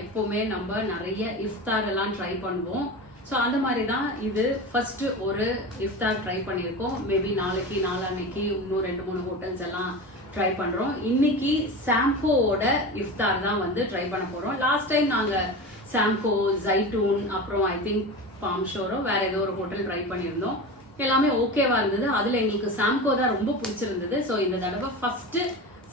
எப்போவுமே நம்ம நிறைய இஃப்தார் எல்லாம் ட்ரை பண்ணுவோம். ஸோ அந்த மாதிரி தான் இது ஃபர்ஸ்ட் ஒரு இஃப்தார் ட்ரை பண்ணியிருக்கோம். மேபி நாளைக்கு நாளான்னைக்கு இன்னும் 2-3 ஹோட்டல்ஸ் எல்லாம் ட்ரை பண்ணுறோம். இன்னைக்கு சாம்கோவோட இஃப்தார் தான் வந்து ட்ரை பண்ண போகிறோம். லாஸ்ட் டைம் நாங்கள் சாம்கோ, ஜைட்டூன், அப்புறம் ஐ திங்க் பாம் ஷோரோ வேற ஏதோ ஒரு ஹோட்டல் ட்ரை பண்ணியிருந்தோம். எல்லாமே ஓகேவா இருந்தது. அதில் எங்களுக்கு சாம்கோ தான் ரொம்ப பிடிச்சிருந்தது. ஸோ இந்த தடவை ஃபர்ஸ்ட்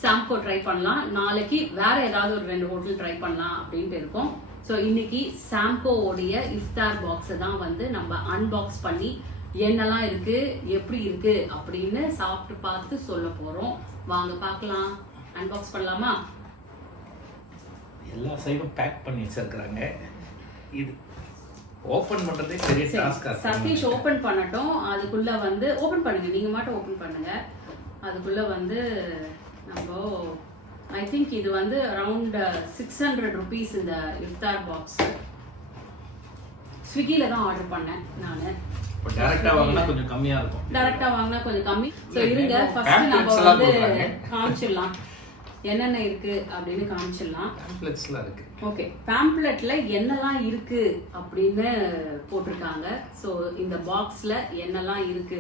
சாம்கோ ட்ரை பண்ணலாம், நாளைக்கு வேற ஏதாவது ஒரு 2 ஹோட்டல் ட்ரை பண்ணலாம் அப்படின்ட்டு இருக்கோம். ஸோ இன்னைக்கு சாம்கோவோடைய இஃப்தார் பாக்ஸை தான் வந்து நம்ம அன்பாக்ஸ் பண்ணி என்னெல்லாம் இருக்கு, எப்படி இருக்கு அப்படின்னு சாப்பிட்டு பார்த்து சொல்ல போறோம். வாங்க பார்க்கலாம். அன்பாக்ஸ் பண்ணலாமா? எல்லா சைடும் பேக் பண்ணி வச்சிருக்காங்க. இது ஓபன் பண்றதே பெரிய டாஸ்கா இருக்கு. சதீஷ் ஓபன் பண்ணட்டும். அதுக்குள்ள வந்து ஓபன் பண்ணுங்க, நீங்க மட்டும் ஓபன் பண்ணுங்க. அதுக்குள்ள வந்து நம்ம ஐ திங்க் இது வந்து அரௌண்ட் 600 rupees இந்த இஃப்தார் பாக்ஸ். ஸ்விக்கில தான் ஆர்டர் பண்ணேன் நான். இப்போ டைரக்டா வாங்குனா கொஞ்சம் கம்மியா இருக்கும். டைரக்டா வாங்குனா கொஞ்சம் கம்மி. சோ இருங்க, ஃபர்ஸ்ட் நம்ம வந்து காமிச்சிடலாம் என்னென்ன இருக்கு அப்படின்னு காமிச்சிடலாம். பேம்ப்ளெட்ஸ்லாம் இருக்கு. ஓகே, பேம்ப்ளெட்ல என்னெல்லாம் இருக்கு அப்படின்னு போட்டிருக்காங்க. ஸோ இந்த பாக்ஸ்ல என்னெல்லாம் இருக்கு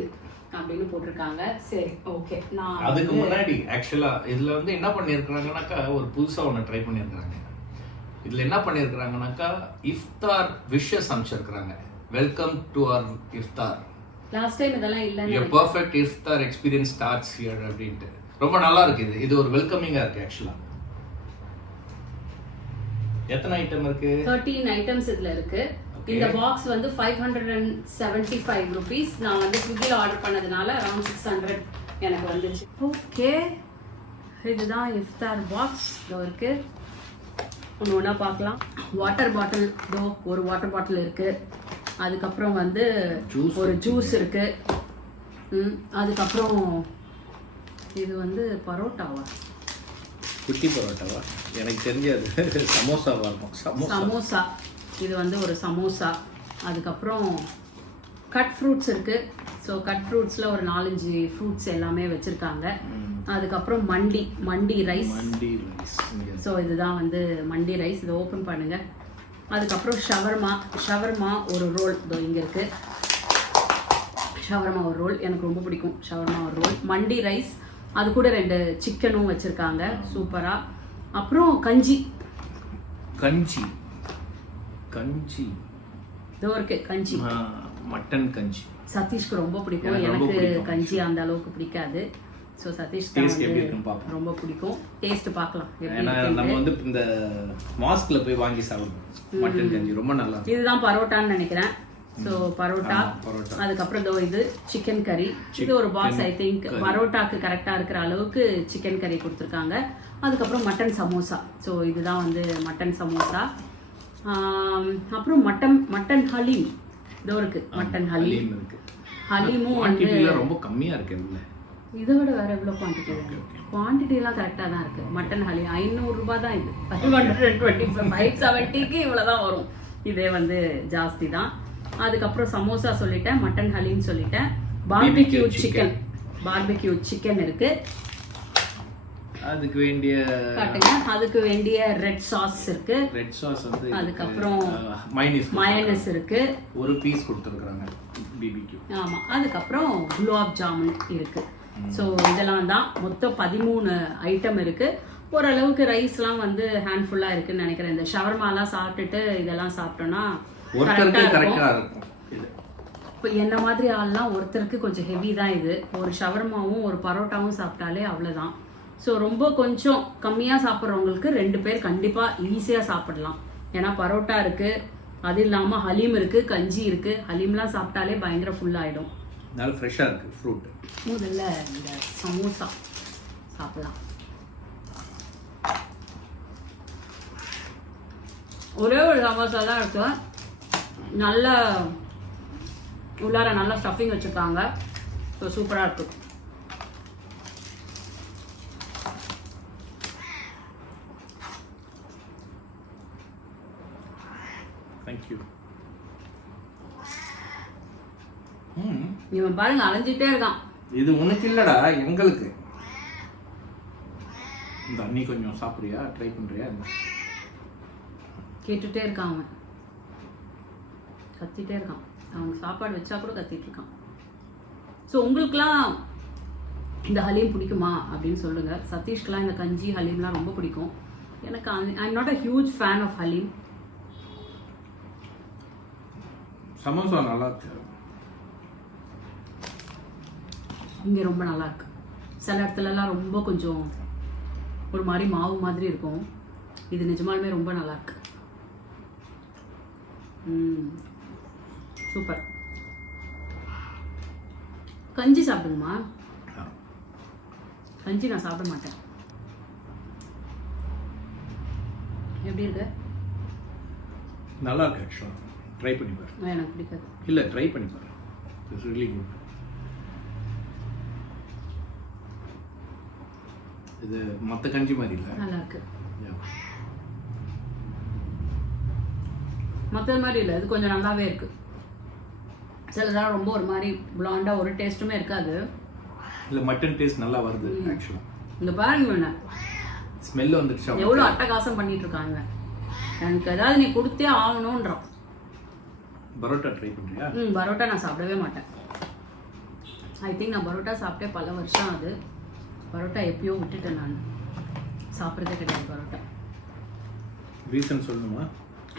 அப்படின்னு போட்டிருக்காங்க. சரி, ஓகே. நான் அதுக்கு முன்னாடி ஆக்சுவலா இதுல வந்து என்ன பண்ணியிருக்காங்கனாக்கா ஒரு புதுசா ஒன்று ட்ரை பண்ணியிருக்காங்க. இதுல என்ன பண்ணியிருக்காங்கனாக்கா இஃப்தார் விஷஸ் அனுப்பிச்சிருக்காங்க. வெல்கம் டு அவர் இஃப்தார். லாஸ்ட் டைம் இதெல்லாம் இல்ல. Your perfect iftar experience starts here அப்படின்ட்டு ரொம்ப நல்லா இருக்கு. இது ஒரு வெல்கமிங்கா இருக்கு. ஆக்சுவலா எத்தனை ஐட்டம் இருக்கு? 13 ஐட்டம்ஸ் இதுல இருக்கு. இந்த பாக்ஸ் வந்து 575 rupees. நான் வந்து ஸ்விக்கில ஆர்டர் பண்ணதுனால அரௌண்ட் 600 எனக்கு வந்துச்சு. ஓகே, இதுதான் இஃப்தார் பாக்ஸ். இதோ இருக்கு. ஒன்று ஒன்றா பார்க்கலாம். வாட்டர் பாட்டில், இதோ ஒரு வாட்டர் பாட்டில் இருக்கு. அதுக்கப்புறம் வந்து ஒரு ஜூஸ் இருக்கு. அதுக்கப்புறம் இது வந்து பரோட்டாவா, குட்டி பரோட்டாவா எனக்கு தெரிஞ்சது சமோசாவா இருக்கும். சமோசா. இது வந்து ஒரு சமோசா. அதுக்கப்புறம் கட் ஃப்ரூட்ஸ் இருக்கு. ஸோ கட் ஃப்ரூட்ஸில் ஒரு 4-5 ஃப்ரூட்ஸ் எல்லாமே வச்சுருக்காங்க. அதுக்கப்புறம் மண்டி ரைஸ். ஸோ இதுதான் வந்து மண்டி ரைஸ். இதை ஓப்பன் பண்ணுங்க. அதுக்கப்புறம் ஷவர்மா ஒரு ரோல். இதோ இங்கே இருக்கு. ஷவர்மா ஒரு ரோல் எனக்கு ரொம்ப பிடிக்கும். ஷவர்மா ஒரு ரோல், மண்டி ரைஸ், அது கூட 2 சிக்கனும் வச்சுருக்காங்க. சூப்பராக. அப்புறம் கஞ்சி இதோ இருக்கு. கஞ்சி, மட்டன் கஞ்சி. சதீஷ்க்கு ரொம்ப பிடிக்கும். எனக்கு கஞ்சி அந்த அளவுக்கு பிடிக்காது. ஸோ சதீஷ் ரொம்ப பிடிக்கும். டேஸ்ட் பார்க்கலாம். நம்ம வந்து இந்த மாஸ்க்ல போய் வாங்கி சாப்பிடுவோம் மட்டன் கஞ்சி, ரொம்ப நல்லா இருக்கும். இதுதான் பரோட்டான்னு நினைக்கிறேன். ஸோ பரோட்டா. அதுக்கப்புறம் இதோ இது சிக்கன் கறி. இது ஒரு பாக்ஸ். ஐ திங்க் பரோட்டாக்கு கரெக்டாக இருக்கிற அளவுக்கு சிக்கன் கறி கொடுத்துருக்காங்க. அதுக்கப்புறம் மட்டன் சமோசா. ஸோ இதுதான் வந்து மட்டன் சமோசா. அப்புறம் மட்டன் ஹலீம் இதோ இருக்கு. மட்டன் ஹலீம் இருக்கு. ஹலீமும் வந்து ரொம்ப கம்மியா இருக்கு. இதை விட வேற எவ்வளோ குவான்டிட்டி இருக்கு? குவான்டிட்டிலாம் கரெக்டாக தான் இருக்கு. மட்டன் ஹலீம் 500 ரூபாய் தான். இது 570க்கு இவ்வளோதான் வரும். இதே வந்து ஜாஸ்தி தான். அதுக்கப்புறம் சமோசா சொல்லிட்டேன், மட்டன் ஹலீம் சொல்லிட்டேன். பார்பிக்யூ சிக்கன் இருக்கு. அதுக்கு வேண்டிய ரெட் சாஸ் இருக்கு. அதுக்கப்புறம் மயோனைஸ் இருக்கு. ஒரு பீஸ் கொடுத்துருக்காங்க பிபிக்யூ. ஆமா. அதுக்கப்புறம் குலாப் ஜாமுன் இருக்கு. ஸோ இதெல்லாம் தான் மொத்தம் 13 ஐட்டம் இருக்கு. ஓரளவுக்கு ரைஸ்லாம் வந்து ஹேண்ட்ஃபுல்லா இருக்குன்னு நினைக்கிறேன். இந்த ஷவர்மாலாம் சாப்பிட்டுட்டு இதெல்லாம் சாப்பிட்டோம்னா கரெக்டா இருக்கும். இப்போ என்ன மாதிரி ஆள்லாம் ஒருத்தருக்கு கொஞ்சம் ஹெவி தான் இது. ஒரு ஷவர்மாவும் ஒரு பரோட்டாவும் சாப்பிட்டாலே அவ்வளோதான். ஸோ ரொம்ப கொஞ்சம் கம்மியாக சாப்பிட்றவங்களுக்கு 2 பேர் கண்டிப்பாக ஈஸியாக சாப்பிடலாம். ஏன்னா பரோட்டா இருக்கு, அது இல்லாமல் ஹலீம் இருக்கு, கஞ்சி இருக்கு. ஹலீம்லாம் சாப்பிட்டாலே பயங்கர ஃபுல்லாகிடும். நல்ல ஃப்ரெஷ்ஷாக இருக்கு ஃப்ரூட். முதல்ல இந்த சமோசா சாப்பிடலாம். ஒரே ஒரு சமோசா தான் இருக்கு. நல்ல உள்ளார நல்லா ஸ்டஃபிங் வச்சுருக்காங்க. ஸோ சூப்பராக இருக்கு. தேங்க்யூ. இவன் பாருங்க அலைஞ்சிட்டே இருக்கான். இது உனக்கு இல்லடா, எங்களுக்கு. இந்த நீ கொஞ்சம் சாப்பிடுறியா, ட்ரை பண்றியா? கேட்டுகிட்டே இருக்கான் அவன், கத்திட்டே இருக்கான். அவனுக்கு சாப்பாடு வச்சா கூட கத்திட்டு இருக்கான். ஸோ உங்களுக்குலாம் இந்த ஹலீம் பிடிக்குமா அப்படின்னு சொல்லுங்கள். சதீஷ்க்குலாம் இந்த கஞ்சி ஹலீம்லாம் ரொம்ப பிடிக்கும். எனக்கு I am not a huge fan of haleem. Samosa நல்லா இருக்கு. இங்கே ரொம்ப நல்லா இருக்கு. சில இடத்துலலாம் ரொம்ப கொஞ்சம் ஒரு மாதிரி மாவு மாதிரி இருக்கும். இது நிஜமாலுமே ரொம்ப நல்லா இருக்கு. சூப்பர். கஞ்சி சாப்பிடுங்கம்மா. கஞ்சி நான் சாப்பிட மாட்டேன். எப்படி இருக்கு? நல்லா இருக்கு. ஆக்சுவலாக ட்ரை பண்ணி பாரு. எனக்கு பிடிக்காது. இல்லை, ட்ரை பண்ணி பாரு. It's really good. இது மற்ற கஞ்சி மாதிரி இல்லை, நல்லா இருக்கு. மற்றது மாதிரி இல்லை, இது கொஞ்சம் நல்லாவே இருக்கு. சிலதெல்லாம் ரொம்ப ஒரு மாதிரி பிளாண்டா ஒரு டேஸ்ட்டுமே இருக்காது. இல்லை, மட்டன் டேஸ்ட் நல்லா வருது ஆக்சுவலாக. இந்த பாருங்க என்ன ஸ்மெல் வந்துடுச்சு. எவ்வளோ அட்டகாசம் பண்ணிட்டு இருக்காங்க. எனக்கு ஏதாவது நீ கொடுத்தே ஆகணும்ன்றான். பரோட்டா ட்ரை பண்ணுறியா? பரோட்டா நான் சாப்பிடவே மாட்டேன். ஐ திங்க் நான் பரோட்டா சாப்பிட்டே பல வருஷம் ஆகுது. பரோட்டா எப்பயோ விட்டுட்டேன். நான் சாப்பிட்றதே கிடையாது பரோட்டா. ரீசன் சொல்லணுமா?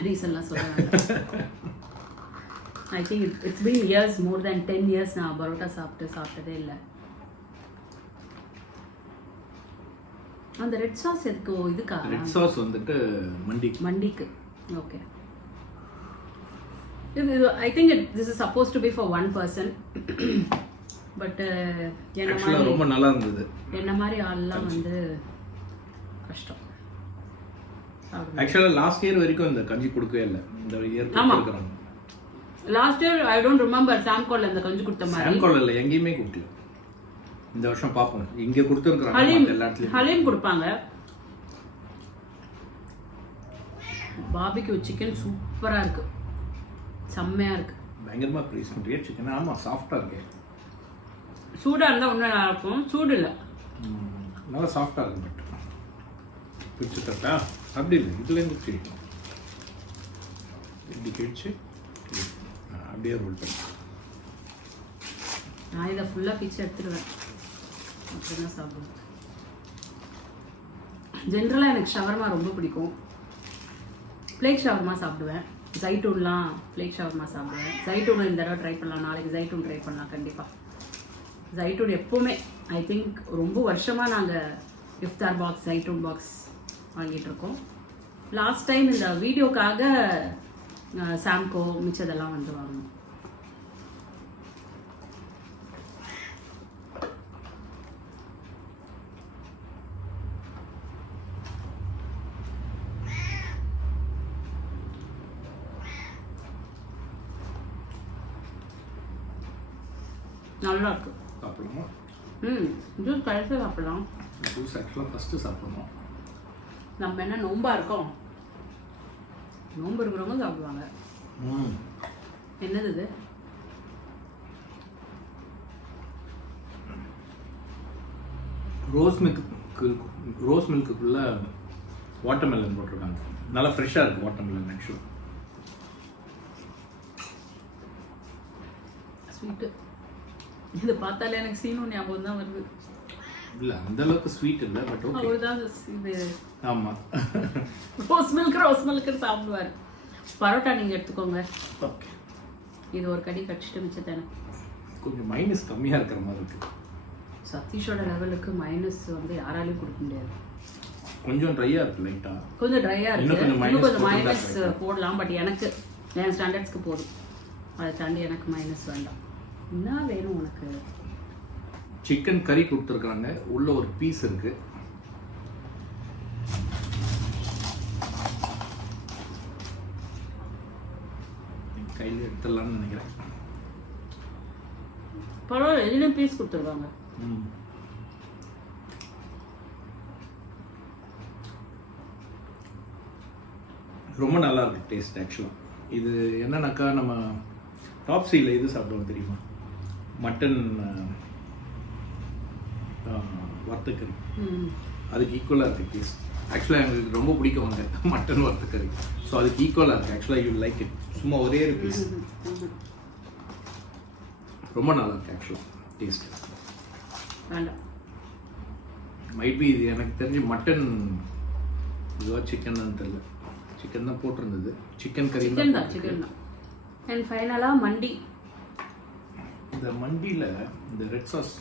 ரீசன்லாம் சொல்ல வேண்டாம். I think it's been years, more than 10 years நான் பரோட்டா சாப்பிட்டதே இல்லை. அந்த ரெட் சாஸ் எதுக்கு? இதுக்கா? ரெட் சாஸ் வந்துட்டு மண்டிக்கு. ஓகே. இது I think this is suppose to be for one person. But ஆக்சுவலாக ரொம்ப நல்லா இருந்தது. என்ன மாதிரி ஆள்லாம் வந்து கஷ்டம். ஆக்சுவலாக லாஸ்ட் இயர் வரைக்கும் இந்த கஞ்சி கொடுக்கவே இல்லை. இந்த இயர் கொடுக்குறாங்க. Last year I don't remember சாம்கோல்ல இந்த கஞ்சி கொடுத்த மாதிரி. சாம்கோல்ல இல்லை, எங்கேயுமே கொடுக்கல. இந்த வருஷம் பார்ப்போம். இங்கே கொடுத்துருக்குறாங்க எல்லா இடத்துலையும். ஹலீம் கொடுப்பாங்க. பாபிக்யூ சிக்கன் சூப்பராக இருக்கு, செம்மையாக இருக்கு. பயங்கரமாக ப்ரைஸ் பண்ணுறியா சிக்கன்? ஆமாம், சாஃப்டாக இருக்கு. சூடாக இருந்தால் ஒன்றும் நல்லா இருக்கும். சூடு இல்லை, நல்லா சாஃப்டாக இருக்கு. பட் பிடிச்சி தட்டா அப்படி இல்லை, இதுலேருந்து கிழிக்கும். இப்படி கிழிச்சு அப்படியே ரோல் பண்ணி நான் இதை ஃபுல்லாக பிச்சு எடுத்துடுவேன். அப்படின்னா சாப்பிடுவேன். ஜென்ரலாக எனக்கு ஷவர்மா ரொம்ப பிடிக்கும். ஃப்ளேக் ஷவர்மா சாப்பிடுவேன். ஜைட்டூன்லாம் ஃப்ளேக் ஷவர்மா சாப்பிடுவேன். ஜைட்டூன் இந்த தடவை ட்ரை பண்ணலாம். நாளைக்கு ஜைட்டூன் ட்ரை பண்ணலாம் கண்டிப்பாக. ஜைட்டூன் எப்போவுமே ஐ திங்க் ரொம்ப வருஷமாக நாங்கள் இஃப்தார் box, Zaitoon box வாங்கிட்டுருக்கோம். Last time இந்த வீடியோக்காக சாம்கோ மிச்சதெல்லாம் வந்து வாங்கணும். நல்லா இருக்கு. சாப்பிடலாமா? ஜூஸ் கடைசி சாப்பிடலாம். ஜூஸ் ஆக்சுவலாக ஃபஸ்ட்டு சாப்பிடணும். நம்ம என்ன நோம்பா இருக்கோம்? நோம்பு இருக்கிறவங்க சாப்பிடுவாங்க. என்னது இது? ரோஸ் மில்க்குள்ள வாட்டர்மெலன் போட்டிருக்காங்க. நல்லா ஃப்ரெஷ்ஷாக இருக்குது வாட்டர்மெலன் ஆக்சுவலாக. ஸ்வீட்டு. இது பார்த்தாலே எனக்கு சீனு ஞாபகம் தான் வருது. இல்லை, அந்த அளவுக்கு ஸ்வீட் இல்லை, பட் ஓகே. அவர் தான் இது. ஆமாம், ரோஸ் மில்க் சாப்பிடுவார். பரோட்டா நீங்கள் எடுத்துக்கோங்க. ஓகே. இது ஒரு கடி கடிச்சிட்டு மிச்சத்தானே. கொஞ்சம் மைனஸ் கம்மியாக இருக்கிற மாதிரி இருக்குது. சதீஷோட லெவலுக்கு மைனஸ் வந்து யாராலையும் கொடுக்க முடியாது. கொஞ்சம் ட்ரையாக இருக்குது, லைட்டாக கொஞ்சம் ட்ரையாக இருக்குது. இன்னும் கொஞ்சம் மைனஸ் போடலாம். பட் எனக்கு என் ஸ்டாண்டர்ட்ஸ்க்கு போதும். அதை தாண்டி எனக்கு மைனஸ் வேண்டாம். என்ன வேணும் உனக்கு? சிக்கன் கறி கொடுத்துருக்குறாங்க. உள்ள ஒரு பீஸ் இருக்கு. கையில் எடுத்துடலாம்னு நினைக்கிறேன். பரவாயில்ல, எதுலையும் பீஸ் கொடுத்துருக்காங்க. ரொம்ப நல்லா இருக்கு டேஸ்ட் ஆக்சுவலாக. இது என்னன்னாக்கா, நம்ம டாப்ஸியில் இது சாப்பிடுவோம் தெரியுமா? மட்டன் வறுத்தக்கறி. அதுக்கு ஈக்குவலாக இருக்குது டேஸ்ட். ஆக்சுவலாக எனக்கு ரொம்ப பிடிக்கும் வந்து மட்டன் வறுத்த கறி. ஸோ அதுக்கு ஈக்குவலாக இருக்குது. ஆக்சுவலாக யூ லைக் இட். சும்மா ஒரே ஒரு பீஸ் ரொம்ப நல்லா இருக்கு ஆக்சுவலாக டேஸ்ட். மைபி இது எனக்கு தெரிஞ்சு மட்டன் இதுவா சிக்கன் தான் தெரியல. சிக்கன் தான் போட்டிருந்தது. சிக்கன் கறி சிக்கன் தான். அண்ட் ஃபைனலாக மண்டி. இந்த மண்டியில் இந்த ரெட் சாஸ்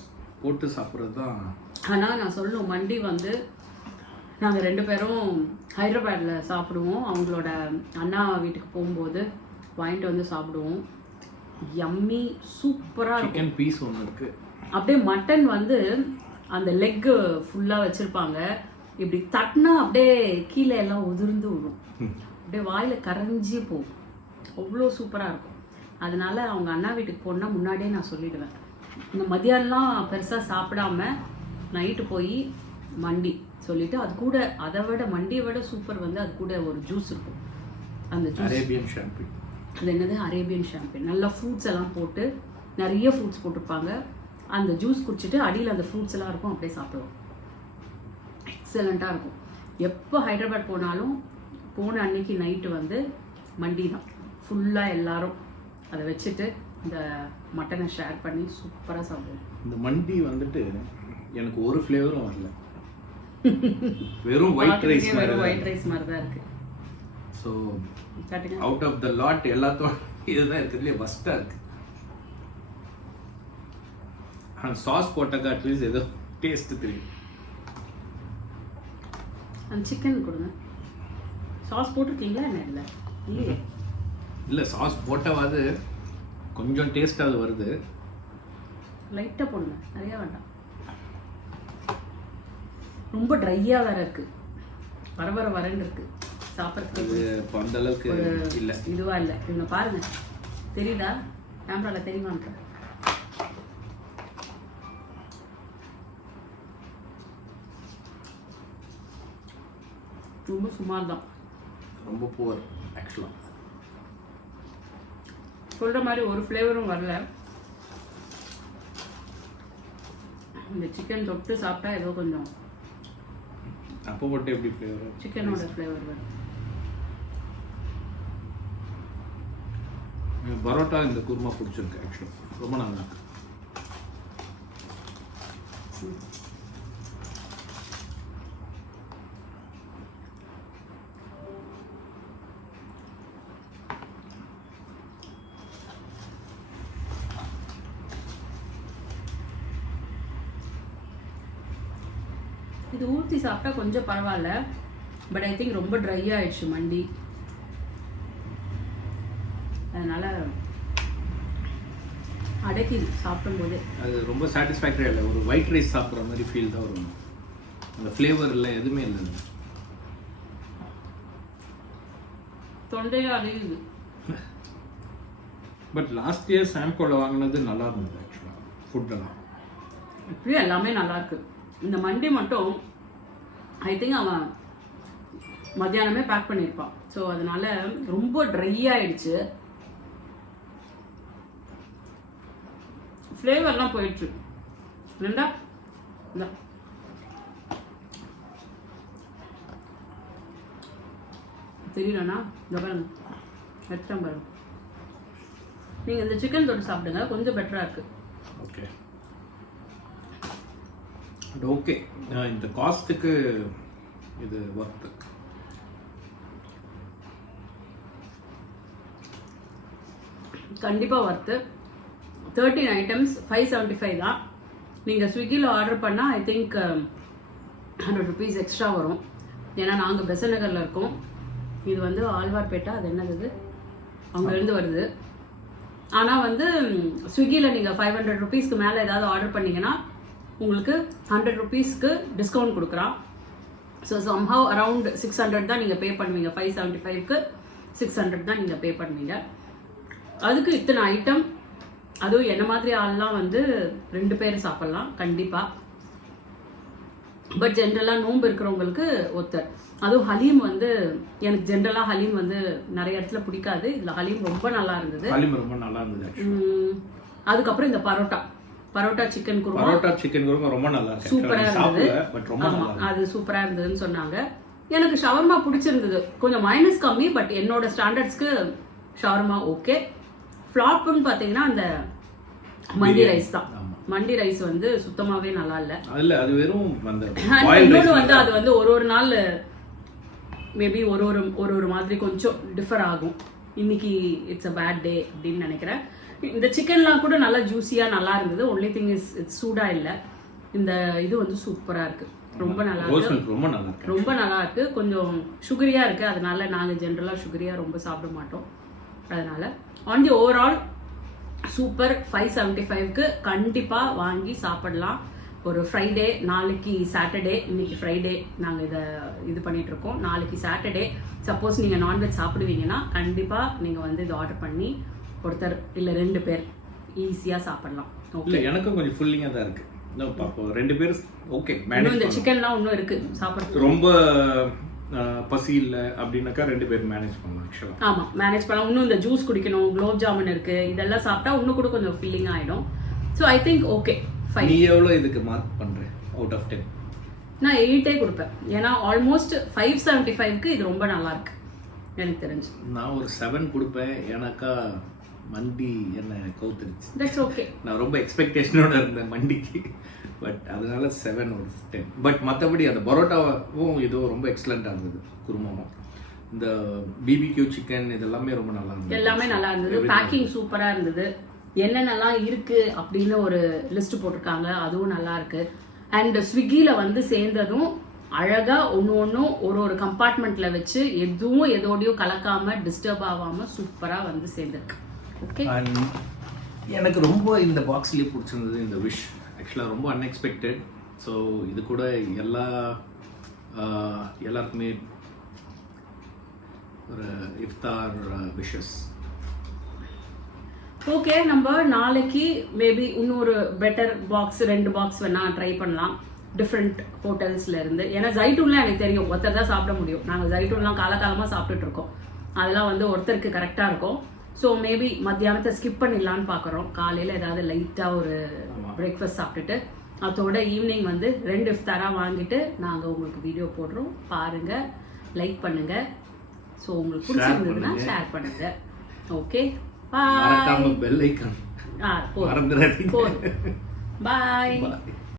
போட்டு சாப்பிட்றது தான். ஆனால் நான் சொல்லணும், மண்டி வந்து நாங்கள் 2 பேரும் ஹைதராபாத்தில் சாப்பிடுவோம். அவங்களோட அண்ணா வீட்டுக்கு போகும்போது வாங்கிட்டு வந்து சாப்பிடுவோம். யம்மி, சூப்பராக இருக்கும். சிக்கன் பீஸ் ஒன்று இருக்குது. அப்படியே மட்டன் வந்து அந்த லெக்கு ஃபுல்லாக வச்சுருப்பாங்க. இப்படி தட்டினா அப்படியே கீழே எல்லாம் உதிர்ந்து விடும். அப்படியே வாயில் கரைஞ்சி போகும். அவ்வளோ சூப்பராக இருக்கும். அதனால அவங்க அண்ணா வீட்டுக்கு போனால் முன்னாடியே நான் சொல்லிடுவேன், இந்த மதியானம்லாம் பெருசாக சாப்பிடாம நைட்டு போய் மண்டி சொல்லிட்டு, அது கூட அதை விட மண்டியை விட சூப்பர் வந்து அது கூட ஒரு ஜூஸ் இருக்கும். அந்த ஜூஸ் அரேபியன் ஷாம்பின். அது என்னது? அரேபியன் ஷாம்பின். நல்லா ஃப்ரூட்ஸ் எல்லாம் போட்டு, நிறைய ஃப்ரூட்ஸ் போட்டிருப்பாங்க. அந்த ஜூஸ் குடிச்சிட்டு அடியில் அந்த ஃப்ரூட்ஸ் எல்லாம் இருக்கும், அப்படியே சாப்பிடுவோம். எக்ஸலண்ட்டாக இருக்கும். எப்போ ஹைதராபாத் போனாலும் போன அன்னைக்கு நைட்டு வந்து மண்டி தான் ஃபுல்லாக. எல்லாரும் அதை வச்சுட்டு இந்த மட்டனை ஷேர் பண்ணி சூப்பராக சாப்பிடுவோம். இந்த மண்டி வந்துட்டு எனக்கு ஒரு ஃப்ளேவரும் வரல. வெறும் ஒயிட் ரைஸ் மாதிரி தான் இருக்கு. So out of the lot எல்லாத்தோட இதுதான் இருக்கிறதுலே ஃபஸ்ட்டாக இருக்கு. ஆனால் சாஸ் போட்டாக்கா அட்லீஸ்ட் ஏதோ டேஸ்ட் தெரியும். அந்த சிக்கன் கொடுங்க. சாஸ் போட்டிருக்கீங்களா என்ன? இல்லை இல்லையே. இல்லை, சாஸ் போட்டவாது கொஞ்சம் டேஸ்டாவது வருது. லைட்டாக போடுங்க, நிறையா வேண்டாம். ரொம்ப ட்ரையாக வேற இருக்கு, வரன்னு இருக்கு சாப்பிட்றதுக்கு. இப்போ அந்த அளவுக்கு இல்லை, இதுவா இல்லை. இவங்க பாருங்க, தெரியுதா? கேமராவில் தெரியுமான்னு. ரொம்ப சுமார் தான், ரொம்ப புவர் ஆக்சுவலாக. சொல்கிற மாதிரி ஒரு ஃப்ளேவரும் வரல. இந்த சிக்கன் தொட்டு சாப்பிட்டா ஏதோ கொஞ்சம் அப்போ மட்டும் எப்படி ஃப்ளேவர்? சிக்கனோட ஃப்ளேவர் வரும். பரோட்டா இந்த குருமா பிடிச்சிருக்கு ஆக்சுவலாக, ரொம்ப நல்லா இருக்கு. இது ஊற்றி சாப்பிட்டா கொஞ்சம் பரவாயில்ல. பட் ஐ திங்க் ரொம்ப ட்ரை ஆயிடுச்சு மண்டி. அதனால அடக்கி சாப்பிடும்போது அது ரொம்ப சாட்டிஸ்ஃபேக்டரியாக இல்லை. ஒரு ஒயிட் ரைஸ் சாப்பிட்ற மாதிரி ஃபீல் தான் வரும். அந்த ஃப்ளேவர் இல்லை, எதுவுமே இல்லை. தொண்டையாக அடையுது. பட் லாஸ்ட் இயர் சாம்கோவில் வாங்கினது நல்லா இருந்தது ஆக்சுவலாக. ஃபுட்டெல்லாம் இப்படியும் எல்லாமே நல்லா இருக்கு. இந்த மண்டி மட்டும் ஐ திங்க் அவன் மத்தியானமே பேக் பண்ணியிருப்பான். ஸோ அதனால ரொம்ப ட்ரை ஆயிடுச்சு. ஃப்ளேவர்லாம் போயிடுச்சு. ரெண்டா இந்த தெரியலண்ணா, இந்த பாருங்க வெட்டம் பாருங்க. நீங்கள் இந்த சிக்கன் தொட்டு சாப்பிடுங்க, கொஞ்சம் பெட்டராக இருக்கு. ஓகே ஓகே, இந்த காஸ்ட்டுக்கு இது ஒர்த். கண்டிப்பாக ஒர்த்து. 13 ஐட்டம்ஸ் 575 தான். நீங்கள் ஸ்விக்கியில் ஆர்டர் பண்ணால் ஐ திங்க் 100 ருபீஸ் எக்ஸ்ட்ரா வரும். ஏன்னா நாங்கள் பெசன்ட் நகரில் இருக்கோம். இது வந்து ஆழ்வார்பேட்டா, அது என்னது அங்கேருந்து வருது. ஆனால் வந்து ஸ்விக்கியில் நீங்கள் 500 ருபீஸ்க்கு மேலே ஏதாவது ஆர்டர் பண்ணிங்கன்னா உங்களுக்கு 100 ருபீஸ்க்கு டிஸ்கவுண்ட் கொடுக்குறான். ஸோ சம்ஹவ் அரவுண்ட் 600 தான் நீங்கள் பே பண்ணுவீங்க. 575க்கு 600 தான் நீங்கள் பே பண்ணுவீங்க. அதுக்கு இத்தனை ஐட்டம், அதுவும் என்ன மாதிரி ஆள்லாம் வந்து 2 பேர் சாப்பிட்லாம் கண்டிப்பாக. பட் ஜென்ரலாக நோன்பு இருக்கிறவங்களுக்கு ஒருத்தர். அதுவும் ஹலீம் வந்து எனக்கு ஜென்ரலாக ஹலீம் வந்து நிறைய இடத்துல பிடிக்காது. இதில் ஹலீம் ரொம்ப நல்லா இருந்தது. ஹலீம் ரொம்ப நல்லா இருந்தது. அதுக்கப்புறம் இந்த பரோட்டா சிக்கன் குருமா, பரோட்டா சிக்கன் குருமா ரொம்ப நல்லா இருக்கு. சூப்பரா இருந்தது. பட் ரொம்ப நல்லா அது சூப்பரா இருந்ததுன்னு சொன்னாங்க. எனக்கு ஷவர்மா பிடிச்சிருந்தது, கொஞ்சம் மைனஸ் கம்மி, பட் என்னோட ஸ்டாண்டர்ட்ஸ்க்கு ஷவர்மா ஓகே. ஃப்ளாப்னு பார்த்தீங்கன்னா அந்த மண்டி ரைஸ் தான். மண்டி ரைஸ் வந்து சுத்தமாவே நல்லா இல்ல. இல்ல அது வெறும் அந்த இன்னொன்று வந்து அது வந்து ஒரு நாள் மேபி ஒரு மாதிரி கொஞ்சம் டிஃபர் ஆகும். இன்னைக்கு இட்ஸ் அ பேட் டே அப்படின்னு நினைக்கிறேன். இந்த சிக்கன்லாம் கூட நல்லா ஜூஸியா நல்லா இருந்தது. ஒன்லி திங் இஸ் இட்ஸ் சூடா இல்லை. இந்த இது வந்து சூப்பரா இருக்கு, ரொம்ப நல்லா இருக்கு, ரொம்ப நல்லா இருக்கு. கொஞ்சம் சுகரியா இருக்கு, அதனால நாங்க ஜென்ரலா சுகரியா ரொம்ப சாப்பிட மாட்டோம். அதனால ஆன் தி ஓவரால் சூப்பர். 575க்கு கண்டிப்பா வாங்கி சாப்பிடலாம். ஒரு ஃப்ரைடே, நாளைக்கு சாட்டர்டே, இன்னைக்கு ஃப்ரைடே நாங்கள் இது பண்ணிட்டு இருக்கோம். நாளைக்கு சாட்டர்டே சப்போஸ் நீங்கள் நான்வெஜ் சாப்பிடுவீங்கன்னா கண்டிப்பா நீங்கள் வந்து இது ஆர்டர் பண்ணி ஒருத்தர் இல்லை 2 பேர் ஈஸியாக சாப்பிடலாம். ஓகே, எனக்கும் கொஞ்சம் ஃபுல்லிங்காக தான் இருக்கு. பாப்போம் 2 பேர் ஓகே. இந்த சிக்கன்லாம் இன்னும் இருக்கு சாப்பிட்றது. ரொம்ப பசி இல்லை அப்படின்னாக்கா 2 பேர் மேனேஜ் பண்ணலாம். ஆக்சுவலா ஆமா, மேனேஜ் பண்ணலாம். இன்னும் இந்த ஜூஸ் குடிக்கணும், குலோப் ஜாமுன் இருக்கு, இதெல்லாம் சாப்பிட்டா இன்னும் கூட கொஞ்சம் ஃபீலிங் ஆயிடும். So I think okay fine. நீ எவ்வளோ இதுக்கு மார்க் பண்ற அவுட் ஆஃப் 10? நான் 8 கொடுப்பேன். ஏன்னா ஆல்மோஸ்ட் 575க்கு இது ரொம்ப நல்லா இருக்கு எனக்கு தெரிஞ்சு. நான் ஒரு 7 கொடுப்பேன். ஏன்னாக்கா மண்டி என்ன கவுத்துருச்சு. That's okay. நான் ரொம்ப எக்ஸ்பெக்டேஷனோட இருந்தேன் மண்டிக்கு, பட் அதனால 7 ஒரு 10. பட் மற்றபடி அந்த பரோட்டாவும் இதுவும் ரொம்ப எக்ஸலண்ட்டாக இருந்தது. குருமாவும் இந்த பிபிக்யூ சிக்கன் இதெல்லாமே ரொம்ப நல்லா இருந்தது. எல்லாமே நல்லா இருந்தது. பேக்கிங் சூப்பராக இருந்தது. என்னென்னலாம் இருக்கு அப்படின்னு ஒரு லிஸ்ட் போட்டிருக்காங்க, அதுவும் நல்லா இருக்கு. அண்ட் ஸ்விக்கியில வந்து சேர்ந்ததும் அழகா ஒன்றும் ஒரு கம்பார்ட்மெண்ட்ல வச்சு எதுவும் எதோடையும் கலக்காம டிஸ்டர்ப் ஆகாம சூப்பரா வந்து சேர்ந்துருக்கு. ஓகே, எனக்கு ரொம்ப இந்த பாக்ஸ்லேயே பிடிச்சிருந்தது இந்த விஷ். ஆக்சுவலாக ரொம்ப அன்எக்ஸ்பெக்டட். ஸோ இது கூட எல்லாருக்குமே ஒரு இஃப்தார் விஷஸ். ஓகே, நம்ம நாளைக்கு மேபி இன்னொரு பெட்டர் பாக்ஸ் 2 பாக்ஸ் வேணா ட்ரை பண்ணலாம் டிஃப்ரெண்ட் ஹோட்டல்ஸ்ல இருந்து. ஏன்னா ஜைட்டூன்லாம் எனக்கு தெரியும் ஒருத்தர் தான் சாப்பிட முடியும். நாங்கள் ஜைட்டூன்லாம் காலகாலமாக சாப்பிட்டுட்டு இருக்கோம். அதெல்லாம் வந்து ஒருத்தருக்கு கரெக்டாக இருக்கும். ஸோ மேபி மத்தியானத்தை ஸ்கிப் பண்ணிடலான்னு பார்க்குறோம். காலையில் ஏதாவது லைட்டாக ஒரு பிரேக்ஃபாஸ்ட் சாப்பிட்டுட்டு அதோட ஈவினிங் வந்து 2 இஃப்தாராக வாங்கிட்டு நாங்கள் உங்களுக்கு வீடியோ போடுறோம். பாருங்கள், லைக் பண்ணுங்கள். ஸோ உங்களுக்கு பிடிச்சிருந்ததுன்னா ஷேர் பண்ணுங்கள். ஓகே, மறக்காம பெல் ஐகான் மறந்துடாதீங்க. பாய்.